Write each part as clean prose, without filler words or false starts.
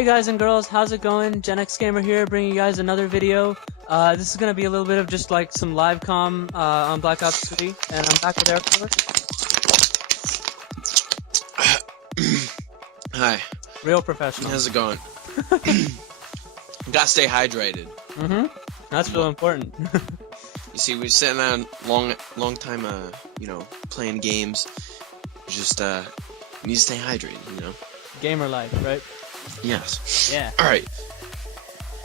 Hey guys and girls, how's it going? Gen X Gamer here, bringing you guys another video. This is gonna be a little bit of just like some live comm on Black Ops 3, and I'm back with Eric. Hi. Real professional. How's it going? Gotta stay hydrated. That's real important. You see, we're sitting down long time, playing games. Just need to stay hydrated, you know. Gamer life, right? Yes. Yeah. All right.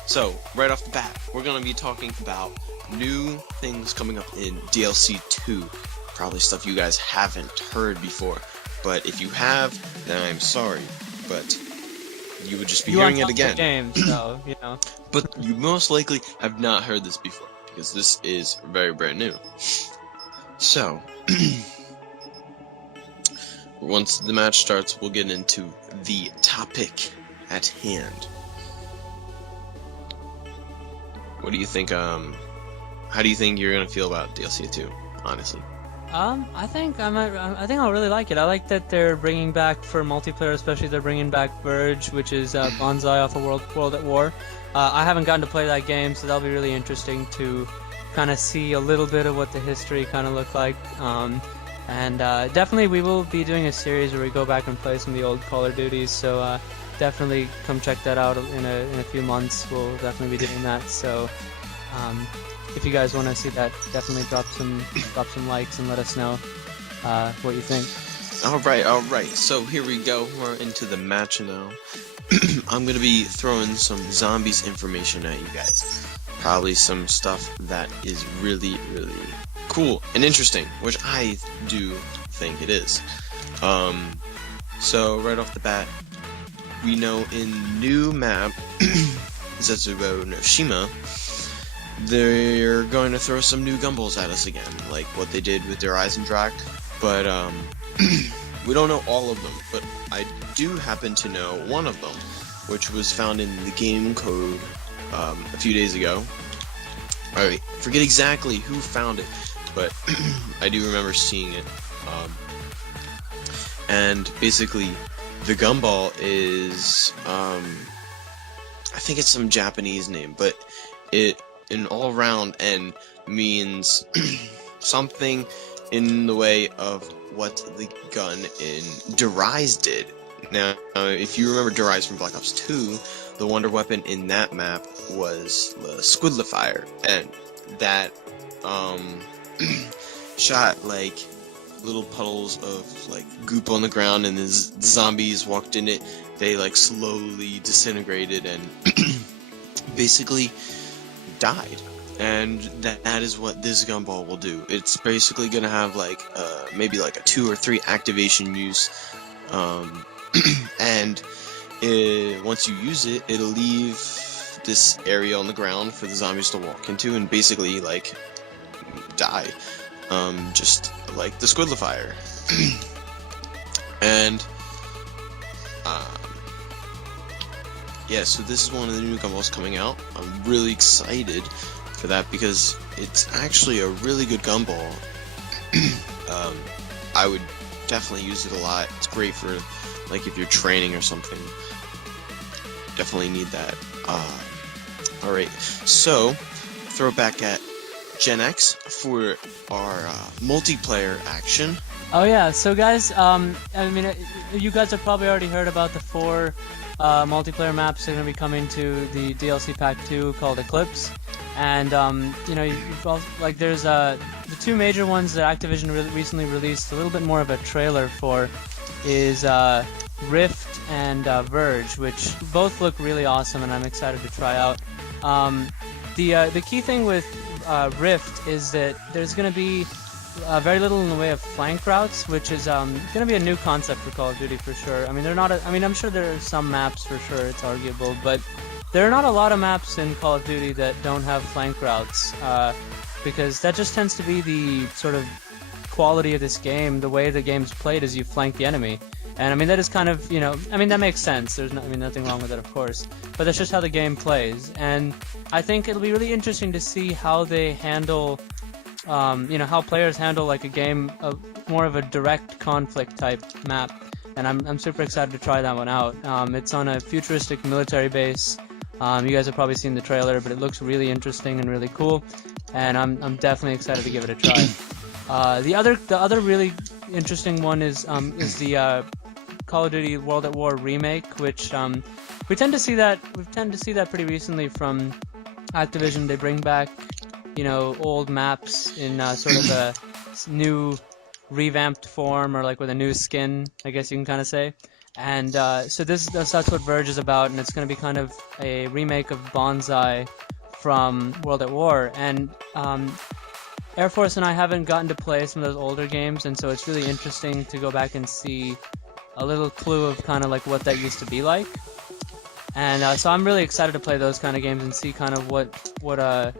So right off the bat, we're gonna be talking about new things coming up in DLC 2. Probably stuff you guys haven't heard before, but if you have, then I'm sorry, but you would just be hearing it again. Games, so you know. But you most likely have not heard this before because this is very brand new. So once the match starts, we'll get into the topic at hand. What do you think? How do you think you're gonna feel about DLC 2? Honestly. I think I'll really like it. I like that they're bringing back for multiplayer, especially they're bringing back Verge, which is Bonsai off of World at War. I haven't gotten to play that game, so that'll be really interesting to kind of see a little bit of what the history kind of looked like. And definitely we will be doing a series where we go back and play some of the old Call of Duties. So definitely come check that out in a few months. We'll definitely be doing that. So. If you guys want to see that, definitely drop some likes and let us know what you think. All right. So here we go. We're into the match now. I'm gonna be throwing some zombies information at you guys. Probably some stuff that is really, really cool and interesting, which I do think it is. So right off the bat, we know in new map Zetsubo no Shima, they're going to throw some new gumballs at us again, like what they did with their Eisendrache, but we don't know all of them, but I do happen to know one of them, which was found in the game code a few days ago. I forget exactly who found it, but I do remember seeing it. And basically, the gumball is, I think it's some Japanese name, but it in all round and means something in the way of what the gun in Derise did. Now, if you remember Derise from Black Ops 2, the wonder weapon in that map was the Squidlifier, and that shot like little puddles of like goop on the ground, and as zombies walked in it, they like slowly disintegrated and basically died. And that is what this gumball will do. It's basically gonna have like maybe like a 2 or 3 activation use, and once you use it, it'll leave this area on the ground for the zombies to walk into and basically like die, just like the Squidlifier. And yeah, so this is one of the new gumballs coming out. I'm really excited for that because it's actually a really good gumball. I would definitely use it a lot. It's great for like if you're training or something. Definitely need that. Alright, so throw it back at Gen X for our multiplayer action. Oh yeah, so guys, I mean, you guys have probably already heard about the 4 multiplayer maps that are going to be coming to the DLC Pack 2 called Eclipse. And, you know, you've also, like, there's the 2 major ones that Activision recently released a little bit more of a trailer for is Rift and Verge, which both look really awesome and I'm excited to try out. The key thing with Rift is that there's going to be very little in the way of flank routes, which is going to be a new concept for Call of Duty for sure. I mean, I'm sure there are some maps for sure, it's arguable, but there are not a lot of maps in Call of Duty that don't have flank routes, because that just tends to be the sort of quality of this game. The way the game's played is you flank the enemy. And I mean, that is kind of, you know, I mean, that makes sense. There's nothing wrong with it, of course. But that's just how the game plays. And I think it'll be really interesting to see how they handle, you know, how players handle like a game of more of a direct conflict type map. and I'm super excited to try that one out. It's on a futuristic military base. You guys have probably seen the trailer, but it looks really interesting and really cool, and I'm definitely excited to give it a try. The other really interesting one is the Call of Duty World at War remake, which we tend to see that pretty recently from Activision. They bring back, old maps in sort of a new revamped form, or like with a new skin, I guess you can kind of say. And so that's what Verge is about, and it's going to be kind of a remake of Bonsai from World at War. And Air Force and I haven't gotten to play some of those older games, and so it's really interesting to go back and see a little clue of kind of like what that used to be like. And so I'm really excited to play those kind of games and see kind of what the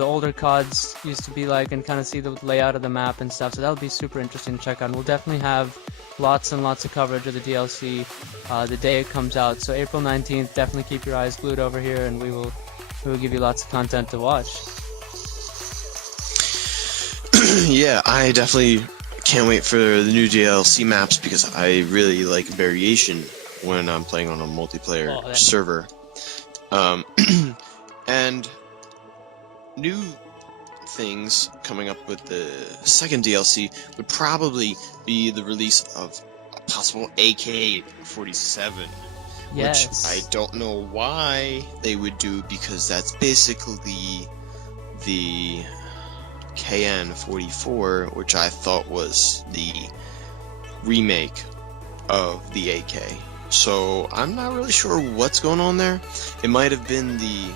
older CODs used to be like, and kind of see the layout of the map and stuff. So that'll be super interesting to check out. And we'll definitely have lots and lots of coverage of the DLC the day it comes out. So April 19th, definitely keep your eyes glued over here, and we will give you lots of content to watch. Yeah, I definitely can't wait for the new DLC maps, because I really like variation when I'm playing on a multiplayer server. And new things coming up with the second DLC would probably be the release of a possible AK-47. Yes. Which I don't know why they would do, because that's basically the KN-44, which I thought was the remake of the AK. So I'm not really sure what's going on there. It might have been the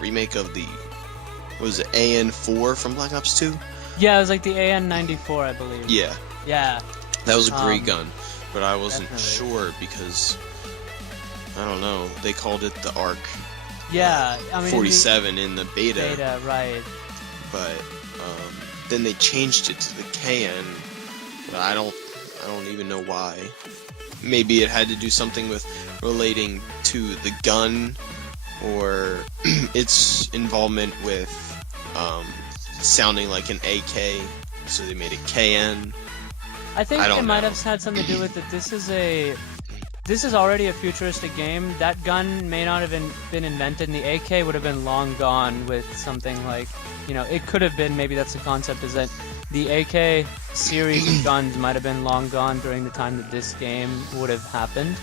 remake of the, what was it, AN-4 from Black Ops 2? Yeah, it was like the AN-94, I believe. Yeah. Yeah. That was a great gun, but I wasn't definitely sure because, I don't know, they called it the ARC. Yeah, I mean 47 in the beta. Beta, right. But then they changed it to the KN, but I don't even know why. Maybe it had to do something with relating to the gun, or its involvement with sounding like an AK, so they made it KN. I think it might have had something to do with that. This is already a futuristic game. That gun may not have been invented, and the AK would have been long gone with something like, it could have been, maybe that's the concept, is that the AK series of guns might have been long gone during the time that this game would have happened.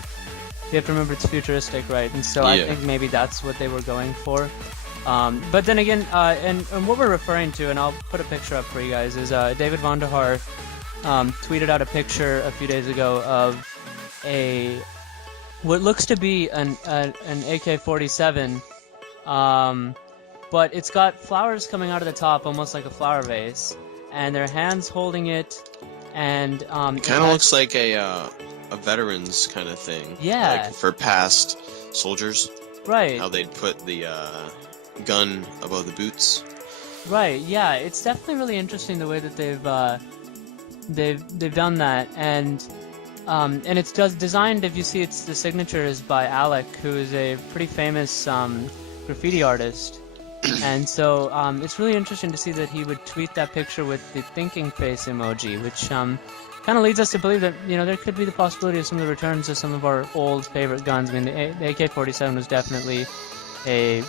You have to remember it's futuristic, right? And so I think maybe that's what they were going for. But then again, and what we're referring to, and I'll put a picture up for you guys, is David Vonderhaar tweeted out a picture a few days ago of what looks to be an AK-47, but it's got flowers coming out of the top, almost like a flower vase, and their hands holding it, and it kind of looks like a veterans kind of thing. Yeah. Like for past soldiers. Right. How they'd put the gun above the boots. Right. Yeah. It's definitely really interesting the way that they've done that, and it's designed. If you see, the signature is by Alec, who is a pretty famous graffiti artist. And so it's really interesting to see that he would tweet that picture with the thinking face emoji, which kind of leads us to believe that there could be the possibility of some of the returns of some of our old favorite guns. I mean, the AK-47 was definitely a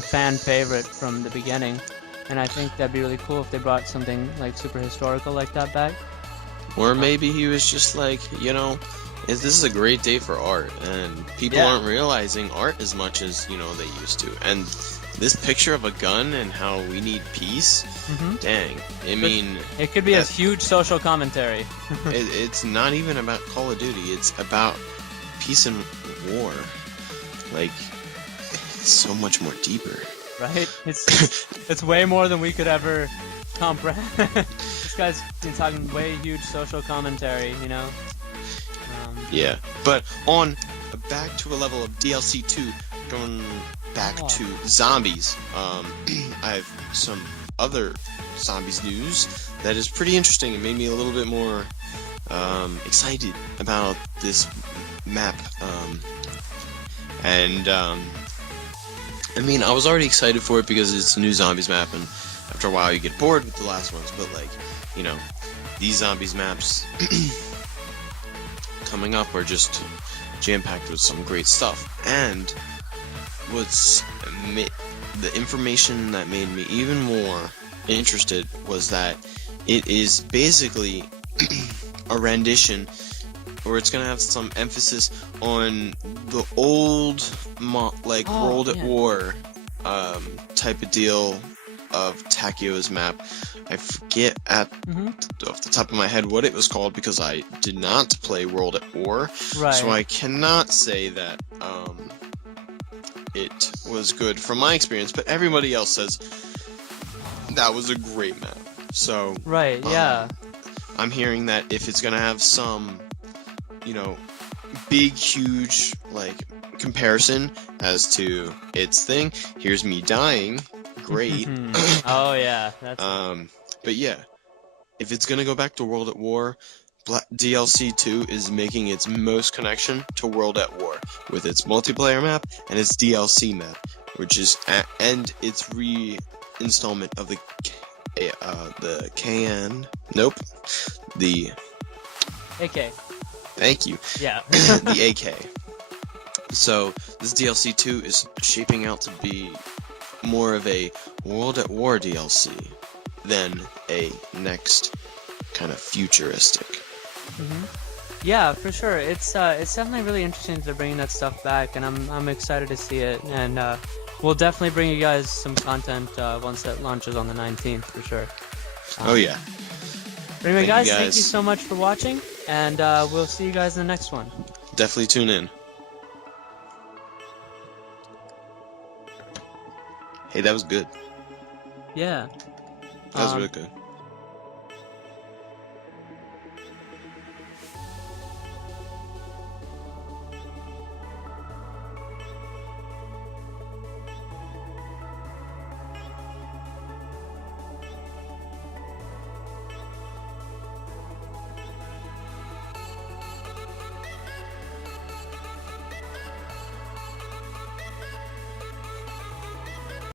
fan favorite from the beginning, and I think that'd be really cool if they brought something like super historical like that back. Or maybe he was just like, this is a great day for art, and people aren't realizing art as much as they used to. And this picture of a gun and how we need peace, dang. It could be a huge social commentary. It's not even about Call of Duty, it's about peace and war. Like, it's so much more deeper. Right? It's way more than we could ever comprehend. This guy's talking way huge social commentary, Yeah, but on back to a level of DLC 2, going back to zombies, I have some other zombies news that is pretty interesting. It made me a little bit more excited about this map, I was already excited for it because it's a new zombies map, and after a while you get bored with the last ones, but these zombies maps coming up are just jam-packed with some great stuff. And the information that made me even more interested was that it is basically a rendition, or it's gonna have some emphasis on the old World at War type of deal of Takio's map. I forget off the top of my head what it was called because I did not play World at War, so I cannot say that it was good from my experience, but everybody else says that was a great map. So I'm hearing that if it's gonna have some, big, huge, comparison as to its thing, here's me dying, great. Oh yeah, that's but yeah, if it's gonna go back to World at War, DLC 2 is making its most connection to World at War with its multiplayer map and its DLC map, which is and its reinstallment of the AK. Thank you. Yeah. The AK. So this DLC 2 is shaping out to be more of a World at War DLC than a next kind of futuristic. Yeah, for sure. It's definitely really interesting that they're bringing that stuff back, and I'm excited to see it. And we'll definitely bring you guys some content once that launches on the 19th, for sure. Oh yeah. But anyway, guys, thank you so much for watching, and we'll see you guys in the next one. Definitely tune in. Hey, that was good. Yeah. That was really good.